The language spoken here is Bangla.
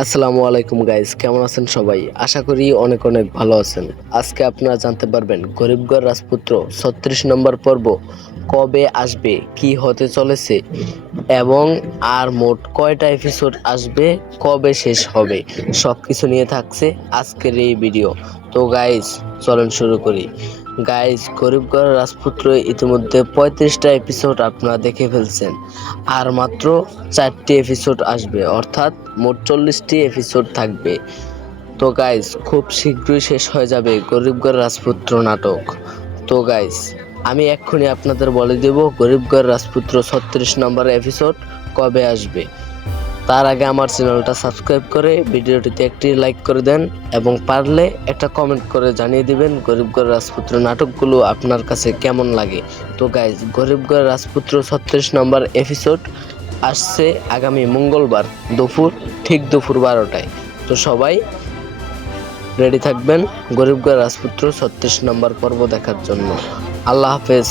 আসসালামু আলাইকুম গাইস, কেমন আছেন সবাই? আশা করি অনেক অনেক ভালো আছেন। আজকে আপনারা জানতে পারবেন গরিবগড় রাজপুত্র 36 নম্বর পর্ব কবে আসবে, কি হতে চলেছে এবং আর মোট কয়টা এপিসোড আসবে, কবে শেষ হবে, সবকিছু নিয়ে থাকছে আজকের এই ভিডিও। তো গাইস চলেন শুরু করি। গাইস, গরিবগড় রাজপুত্র ইতিমধ্যে 35টা এপিসোড আপনারা দেখে ফেলছেন, আর মাত্র 4টি এপিসোড আসবে, অর্থাৎ মোট 40টি এপিসোড থাকবে। তো গাইস খুব শীঘ্রই শেষ হয়ে যাবে গরিবগড় রাজপুত্র নাটক। তো গাইস আমি এক্ষুনি আপনাদের বলে দেব গরিবগড় রাজপুত্র 36 নম্বর এপিসোড কবে আসবে। তার আগে আমার চ্যানেলটা সাবস্ক্রাইব করে ভিডিওটিতে একটি লাইক করে দেন এবং পারলে একটা কমেন্ট করে জানিয়ে দিবেন গরিবগড় রাজপুত্র নাটকগুলো আপনার কাছে কেমন লাগে। তো গাইজ, গরিবগড় রাজপুত্র 36 নম্বর এপিসোড আসছে আগামী মঙ্গলবার ঠিক দুপুর 12টায়। তো সবাই রেডি থাকবেন গরিবগড় রাজপুত্র 36 নম্বর পর্ব দেখার জন্য। আল্লাহ হাফেজ।